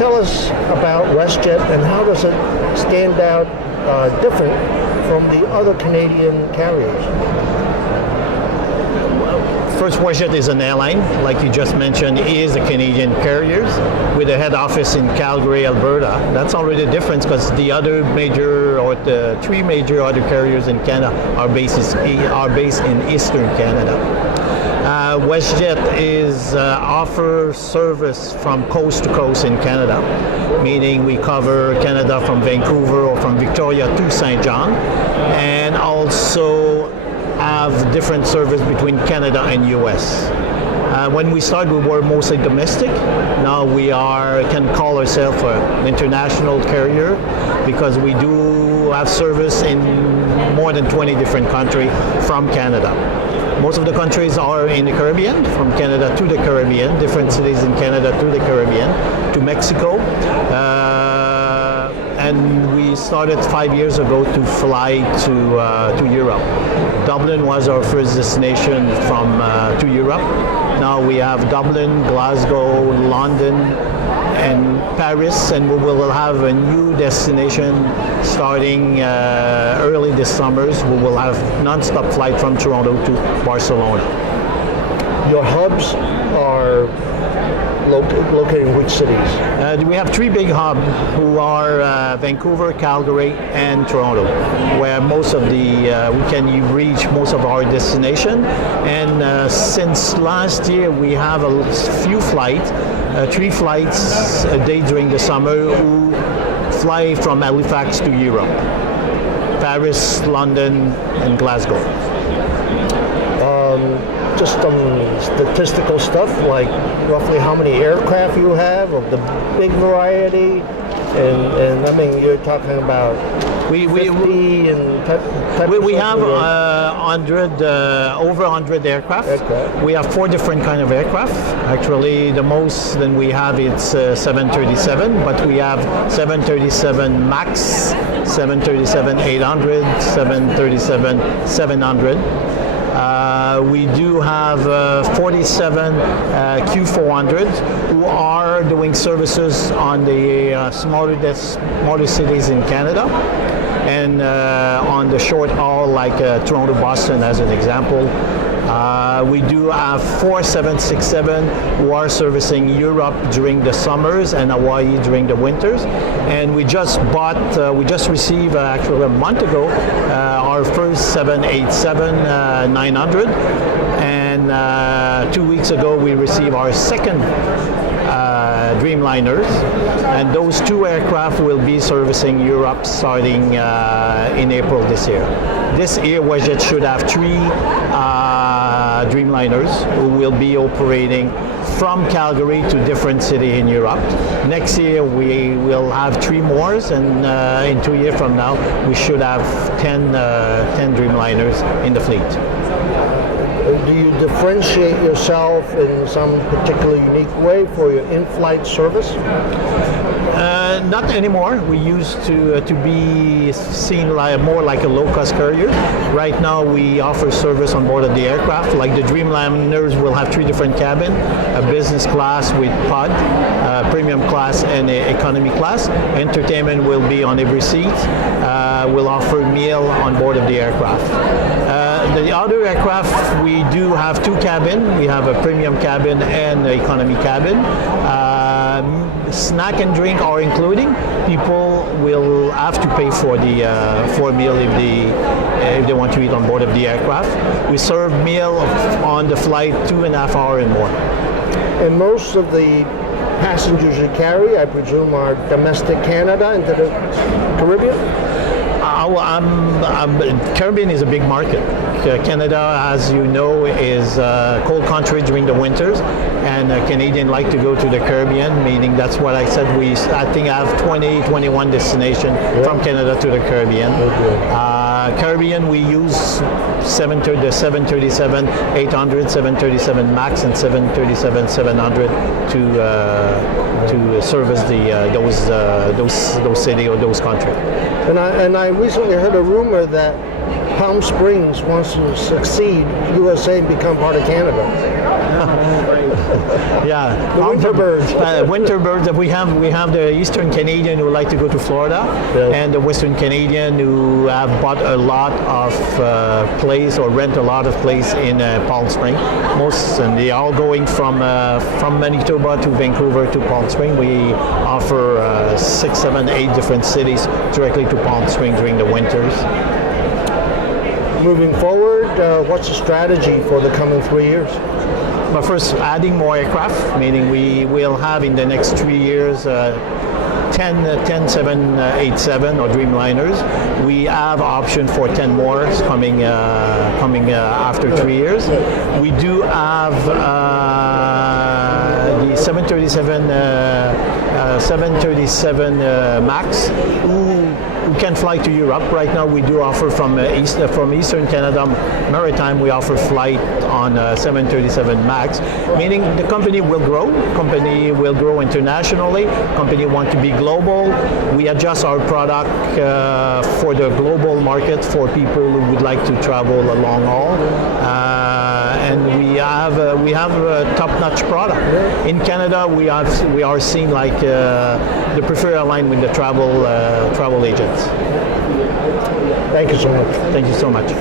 tell us about Westjet and how does it stand out different from the other Canadian carriers? First, Westjet is an airline, like you just mentioned, is a Canadian carrier with a head office in Calgary, Alberta. That's already a difference because the other major, or the three major other carriers in Canada are based in Eastern Canada. Westjet offers service from coast to coast in Canada, meaning we cover Canada from Vancouver or from Victoria to St. John, and also have different service between Canada and US. When we started, we were mostly domestic. Now we can call ourselves an international carrier because we do have service in more than 20 different countries from Canada. Most of the countries are in the Caribbean, from Canada to the Caribbean, different cities in Canada to the Caribbean, to Mexico. And we started 5 years ago to fly to Europe. Dublin was our first destination to Europe. Now we have Dublin, Glasgow, London, and Paris, and we will have a new destination starting early this summer. We will have non-stop flight from Toronto to Barcelona. Your hubs are located in which cities? We have three big hubs who are Vancouver, Calgary, and Toronto, where most of we can reach most of our destination. And since last year, we have a few flights, 3 flights a day during the summer who fly from Halifax to Europe, Paris, London, and Glasgow. Just some statistical stuff, like roughly how many aircraft you have of the big variety, and I mean you're talking about 50 and type we have 100 over 100 aircraft. We have 4 different kind of aircraft. Actually, the most that we have it's 737, but we have 737 Max, 737 800, 737 700. We do have 47 Q400 who are doing services on the smaller cities in Canada, and on the short haul like Toronto, Boston as an example. We do have 4 767 who are servicing Europe during the summers and Hawaii during the winters. And we just received actually a month ago our first 787 900. And 2 weeks ago we received our second Dreamliners, and those 2 aircraft will be servicing Europe starting in April this year. This year, Westjet should have 3 Dreamliners who will be operating from Calgary to different cities in Europe. Next year, we will have 3 more, and in 2 years from now, we should have 10 Dreamliners in the fleet. Do you differentiate yourself in some particularly unique way for your in-flight service? Not anymore. We used to be seen more like a low-cost carrier. Right now, we offer service on board of the aircraft. Like the Dreamliners will have 3 different cabins: a business class with pod, premium class, and economy class. Entertainment will be on every seat. We'll offer meal on board of the aircraft. The other aircraft, we do have 2 cabins. We have a premium cabin and an economy cabin. Snack and drink are including. People will have to pay for the for meal if they want to eat on board of the aircraft. We serve meal on the flight 2.5 hours and more. And most of the passengers you carry, I presume, are domestic Canada into the Caribbean? Caribbean is a big market. Canada, as you know, is a cold country during the winters, and Canadians like to go to the Caribbean, meaning that's what I said. I think I have 21 destinations from Canada to the Caribbean. Caribbean, we use the 737 800, 737 Max, and 737 700 to service those cities or those countries. And I recently heard a rumor that Palm Springs wants to succeed USA and become part of Canada. Yeah, The winter birds. Winter birds. We have the Eastern Canadian who like to go to Florida, Yes. and the Western Canadian who have bought a lot of place or rent a lot of place in Palm Springs. And they are all going from Manitoba to Vancouver to Palm Springs. We offer 6, 7, 8 different cities directly to Palm Springs during the winters. Moving forward, what's the strategy for the coming 3 years? But first, adding more aircraft, meaning we will have in the next 3 years 10 787 or Dreamliners. We have option for 10 more coming after 3 years. We do have the 737 Max who can fly to Europe. Right now we do offer from Eastern Canada Maritime, we offer flight on 737 Max, meaning the company will grow. Company will grow internationally. Company want to be global. We adjust our product for the global market for people who would like to travel a long haul. And we have a top-notch product. In Canada, we are seen like the preferred airline with the travel agents. Thank you so much. Thank you so much.